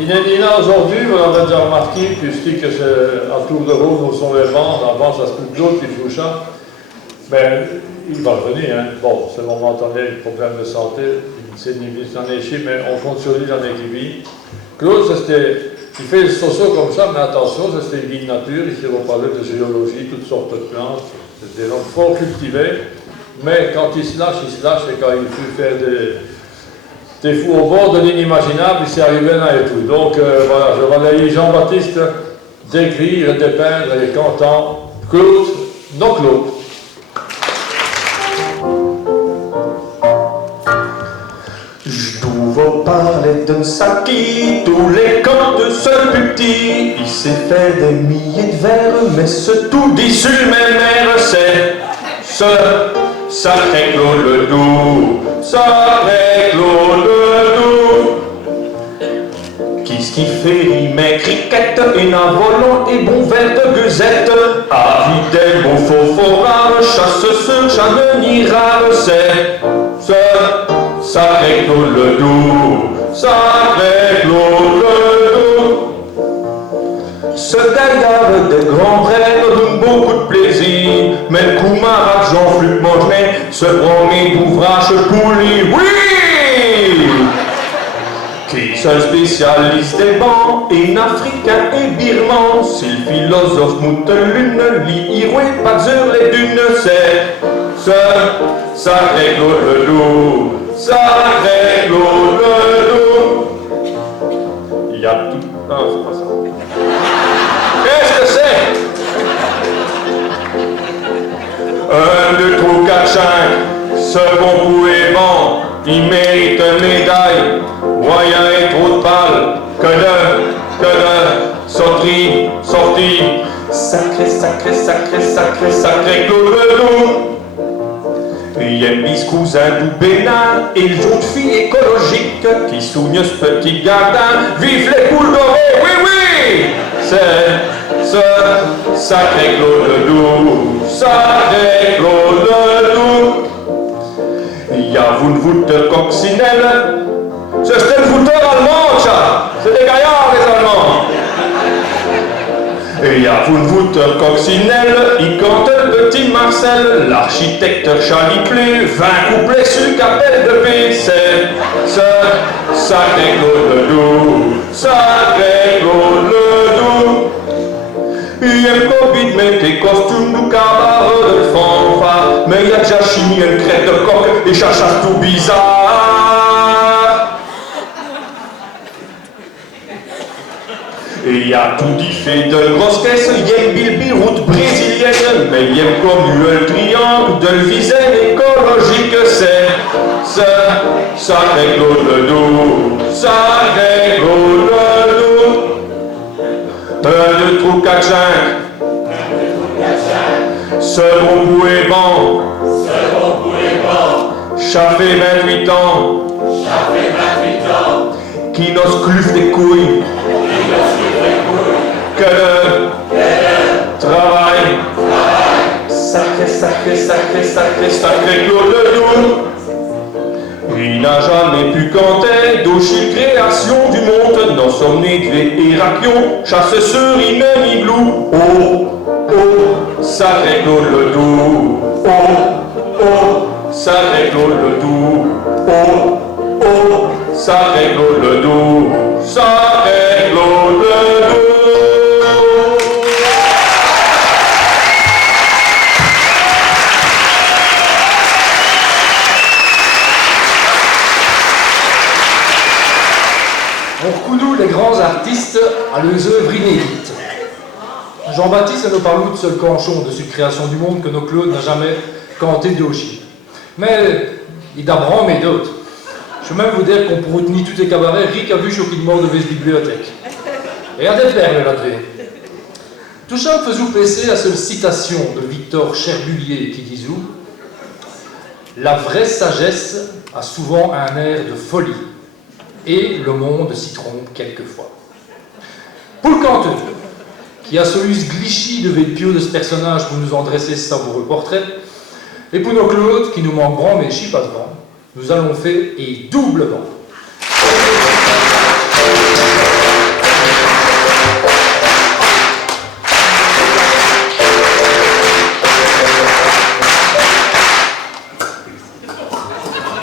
Il est là aujourd'hui, vous l'avez déjà remarqué, puisque c'est à tour de rôle, nous sommes les bandes, avant ça se coupe Claude qui joue ça. Ben, il va revenir, hein. Bon, c'est momentané, problème de santé, c'est une vie ici, mais on compte sur lui dans l'équipe. Claude, il fait le socio comme ça, mais attention, c'était une vie de nature, ici on parlait de géologie, toutes sortes de plantes, c'est des gens fort cultivés, mais quand il se lâche, et quand il peut faire des fous au bord de l'inimaginable, il s'est arrivé là et tout. Donc voilà, je vais aller Jean-Baptiste décrire, dépeindre, il est content. Claude, non Claude. Je dois parler d'un sac qui, tous les camps de ce plus petit, il s'est fait des milliers de verres, mais ce tout dit sur mes mères, c'est ce sacré Claude Ledoux, sacré Claude Ledoux. Qu'est-ce qui fait rimer cricket, et un volant et bon verre de guzette, avidel, beau faux forard, chasse sur Jeanne rare, c'est ce sacré Claude Ledoux, sacré Claude Ledoux. Ce gaillard des grands rêves donne beaucoup de plaisir, mais le coumarat Jean-Philippe Mangenet se promet d'ouvrage pour lui, oui! Qui seul spécialiste des bancs, et africain et birman, si le philosophe Moutelune lit Iroué, pas sur les dunes, c'est ce sacré Claude Ledoux, sacré Claude Ledoux. Il y a tout. Non, c'est pas ça. Qu'est-ce que c'est? 1, 2, 3, 4, 5. Second coup est bon, il mérite une médaille. Moyen et trop de balles. Que de sortie. Sacré Claude Ledoux. Il aime bis cousin du Bénin et le jaune fille écologique qui sougne ce petit gardin. Vive les poules dorées, oui! C'est ce sacré Claude Ledoux, sacré Claude Ledoux. Il y a une voûte de coccinelle. C'est une voûte allemande, ça. C'est des gaillards, les Allemands. Et il y a une voûte coccinelle, il compte le petit Marcel, l'architecte Charlie Plé, 20 couplets sur capelle de paix, c'est ce sacré Claude Ledoux, sacré Claude Ledoux. Il aime Covid, mais tes costumes du cabaret de fanfare, mais il y a déjà chimie, une crête de coq et chachasse tout bizarre. Et il y a tout dit fait de grosses caisses, il y a Bilby, route brésilienne, mais il y a comme le triangle de l'Visène écologique, c'est ce sacré Claude Ledoux, sacré Claude Ledoux. 1, 2, 3, 4, 5. Second coup est bon, ça fait 28 ans, qui n'ose cluffe des couilles. Que le travail, sacré Claude Ledoux. Il n'a jamais pu compter d'aucune création du monde, dans son églé Héracion, chasse sur Imen Igloo. Oh, sacré Claude Ledoux. Oh, sacré Claude Ledoux. Oh, sacré Claude Ledoux. Sacré Claude Ledoux. On reconnaît les grands artistes à leurs œuvres inédites. Jean-Baptiste nous parle de ce canchon de cette création du monde que nos Claude n'a jamais canté d'Ochi. Mais il d'Abraham et d'autres. Je peux même vous dire qu'on pourrait tenir tous les cabarets, ric à vu choquidement de cette bibliothèque. Et à des perles là-dedans. Tout ça me faisait penser à cette citation de Victor Cherbulier qui disait « La vraie sagesse a souvent un air de folie. Et le monde s'y trompe quelquefois. » Pour le canteur, qui a celui glichy de Vélpio de ce personnage pour nous en dresser ce savoureux portrait, et pour nos Claude, qui nous manqueront mais chie pas devant, nous allons faire et doublement.